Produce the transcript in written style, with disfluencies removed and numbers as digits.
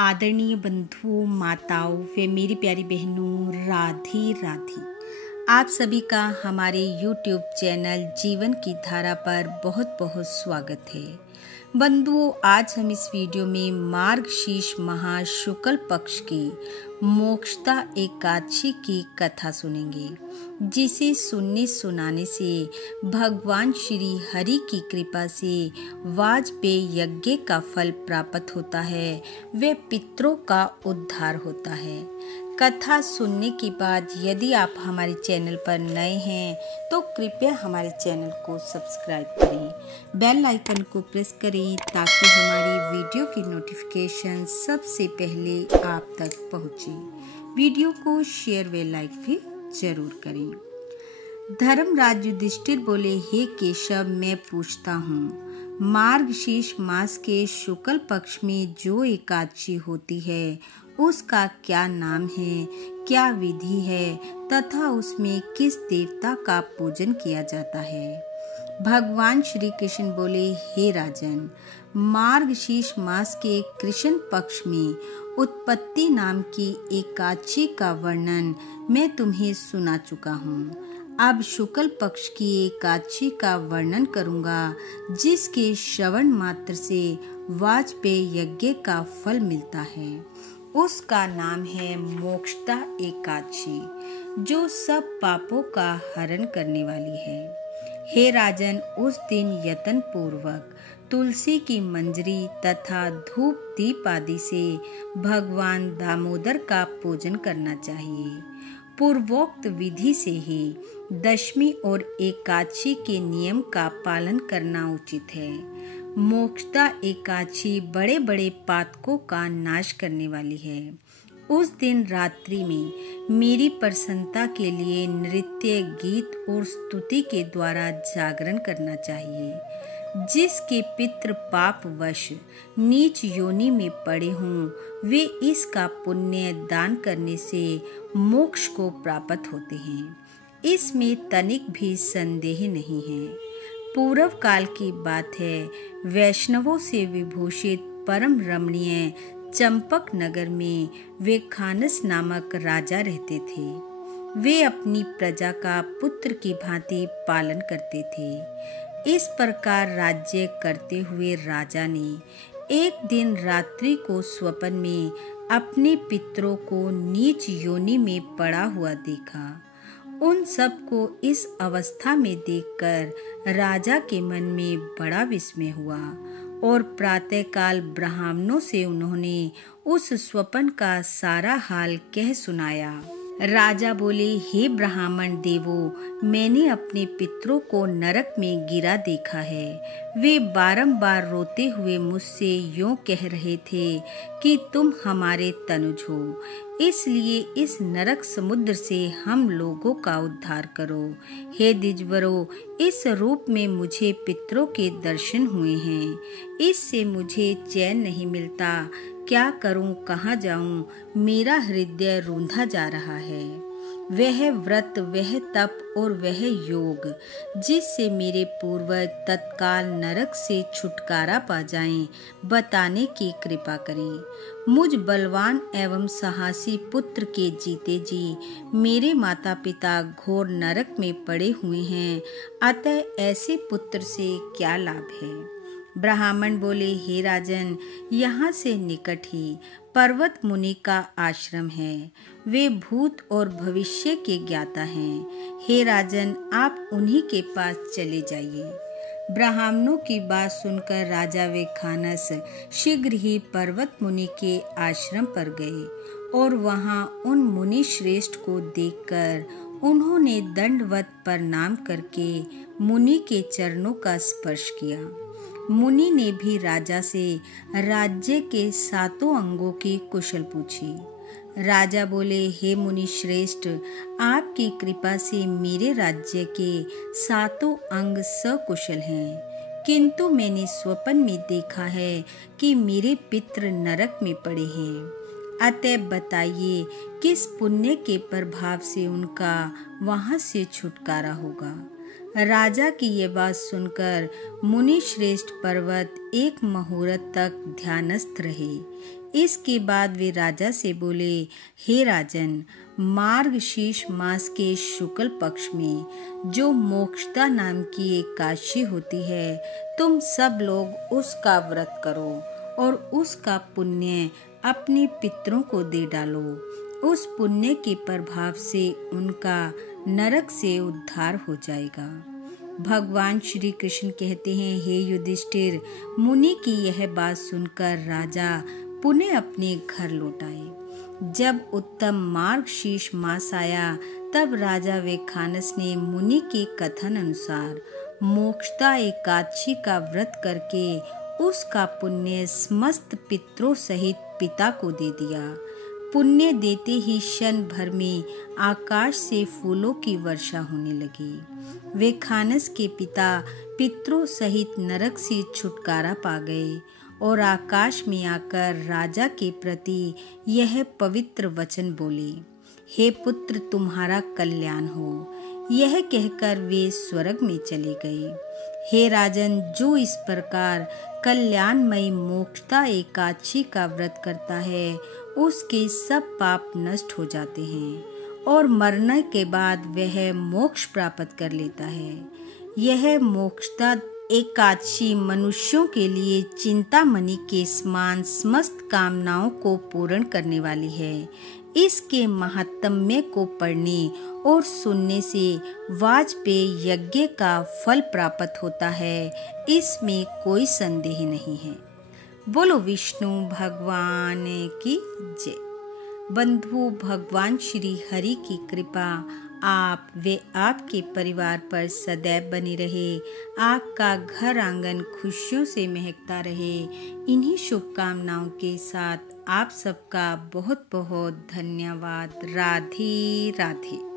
आदरणीय बंधुओं, माताओं व मेरी प्यारी बहनों, राधे राधे। आप सभी का हमारे YouTube चैनल जीवन की धारा पर बहुत बहुत स्वागत है। बंधुओं, आज हम इस वीडियो में मार्गशीर्ष माह शुक्ल पक्ष की मोक्षदा एकादशी की कथा सुनेंगे, जिसे सुनने सुनाने से भगवान श्री हरि की कृपा से वाजपेयी यज्ञ का फल प्राप्त होता है व पितरों का उद्धार होता है। कथा सुनने के बाद यदि आप हमारे चैनल पर नए हैं तो कृपया हमारे चैनल को सब्सक्राइब करें, बेल आइकन को प्रेस करें ताकि हमारी वीडियो की नोटिफिकेशन सबसे पहले आप तक पहुंचे। वीडियो को शेयर व लाइक भी जरूर करें। धर्मराज युधिष्ठिर बोले, हे केशव, मैं पूछता हूँ, मार्गशीर्ष मास के शुक्ल पक्ष में जो एकादशी होती है उसका क्या नाम है, क्या विधि है तथा उसमें किस देवता का पूजन किया जाता है? भगवान श्री कृष्ण बोले, हे राजन, मार्गशीर्ष मास के कृष्ण पक्ष में उत्पत्ति नाम की एकादशी का वर्णन मैं तुम्हें सुना चुका हूँ। अब शुक्ल पक्ष की एकादशी का वर्णन करूँगा, जिसके श्रवण मात्र से वाजपेयी यज्ञ का फल मिलता है। उसका नाम है मोक्षदा एकादशी, जो सब पापों का हरण करने वाली है। हे राजन, उस दिन यत्न पूर्वक तुलसी की मंजरी तथा धूप दीप आदि से भगवान दामोदर का पूजन करना चाहिए। पूर्वोक्त विधि से ही दशमी और एकादशी के नियम का पालन करना उचित है। मोक्षदा एकादशी बड़े बड़े पातकों का नाश करने वाली है। उस दिन रात्रि में मेरी प्रसन्नता के लिए नृत्य, गीत और स्तुति के द्वारा जागरण करना चाहिए। जिसके पितृ पापवश नीच योनि में पड़े हों, वे इसका पुण्य दान करने से मोक्ष को प्राप्त होते हैं। इसमें तनिक भी संदेह नहीं है। पूर्व काल की बात है, वैष्णवों से विभूषित परम रमणीय चंपक नगर में वे खानस नामक राजा रहते थे। वे अपनी प्रजा का पुत्र की भांति पालन करते थे। इस प्रकार राज्य करते हुए राजा ने एक दिन रात्रि को स्वप्न में अपने पितरों को नीच योनि में पड़ा हुआ देखा। उन सब को इस अवस्था में देखकर राजा के मन में बड़ा विस्मय हुआ और प्रातःकाल ब्राह्मणों से उन्होंने उस स्वप्न का सारा हाल कह सुनाया। राजा बोले, हे ब्राह्मण देवों, मैंने अपने पितरों को नरक में गिरा देखा है। वे बारंबार रोते हुए मुझसे यूं कह रहे थे कि तुम हमारे तनुज हो, इसलिए इस नरक समुद्र से हम लोगों का उद्धार करो। हे द्विजवरों, इस रूप में मुझे पितरों के दर्शन हुए हैं। इससे मुझे चैन नहीं मिलता। क्या करूं, कहाँ जाऊं? मेरा हृदय रूंधा जा रहा है। वह व्रत, वह तप और वह योग जिससे मेरे पूर्वज तत्काल नरक से छुटकारा पा जाएं, बताने की कृपा करें। मुझ बलवान एवं साहसी पुत्र के जीते जी मेरे माता पिता घोर नरक में पड़े हुए हैं, अतः ऐसे पुत्र से क्या लाभ है? ब्राह्मण बोले, हे राजन, यहाँ से निकट ही पर्वत मुनि का आश्रम है। वे भूत और भविष्य के ज्ञाता हैं। हे राजन, आप उन्हीं के पास चले जाइए। ब्राह्मणों की बात सुनकर राजा व खानस शीघ्र ही पर्वत मुनि के आश्रम पर गए और वहां उन मुनि श्रेष्ठ को देखकर उन्होंने दंडवत प्रणाम करके मुनि के चरणों का स्पर्श किया। मुनि ने भी राजा से राज्य के सातों अंगों की कुशल पूछी। राजा बोले, हे मुनि श्रेष्ठ, आपकी कृपा से मेरे राज्य के सातों अंग सकुशल हैं, किंतु मैंने स्वप्न में देखा है कि मेरे पितृ नरक में पड़े हैं। अतः बताइए, किस पुण्य के प्रभाव से उनका वहां से छुटकारा होगा? राजा की ये बात सुनकर मुनि श्रेष्ठ पर्वत एक मुहूर्त तक ध्यानस्थ रहे। इसके बाद वे राजा से बोले, हे राजन, मार्गशीर्ष मास के शुक्ल पक्ष में जो मोक्षदा नाम की एकादशी होती है, तुम सब लोग उसका व्रत करो और उसका पुण्य अपने पितरों को दे डालो। उस पुण्य के प्रभाव से उनका नरक से उद्धार हो जाएगा। भगवान श्री कृष्ण कहते हैं, हे युधिष्ठिर, मुनि की यह बात सुनकर राजा पुनः अपने घर लौट आए। जब उत्तम मार्गशीर्ष मास आया, तब राजा वेखानस ने मुनि के कथन अनुसार मोक्षदा एकादशी का व्रत करके उसका पुण्य समस्त पितरों सहित पिता को दे दिया। पुण्य देते ही क्षण भर में आकाश से फूलों की वर्षा होने लगी। वेखानस के पिता पितरों सहित नरक से छुटकारा पा गए और आकाश में आकर राजा के प्रति यह पवित्र वचन बोले, हे पुत्र, तुम्हारा कल्याण हो। यह कहकर वे स्वर्ग में चले गए। हे राजन, जो इस प्रकार कल्याणमयी मोक्षदा एकादशी का व्रत करता है, उसके सब पाप नष्ट हो जाते हैं और मरने के बाद वह मोक्ष प्राप्त कर लेता है। यह मोक्षदा एकादशी मनुष्यों के लिए चिंतामणि के समान समस्त कामनाओं को पूर्ण करने वाली है। इसके महात्म्य को पढ़ने और सुनने से वाजपेयी यज्ञ का फल प्राप्त होता है, इसमें कोई संदेह नहीं है। बोलो विष्णु भगवान की जय। बंधु, भगवान श्री हरि की कृपा आप वे आपके परिवार पर सदैव बनी रहे। आपका घर आंगन खुशियों से महकता रहे। इन्हीं शुभकामनाओं के साथ आप सबका बहुत बहुत धन्यवाद। राधे राधे।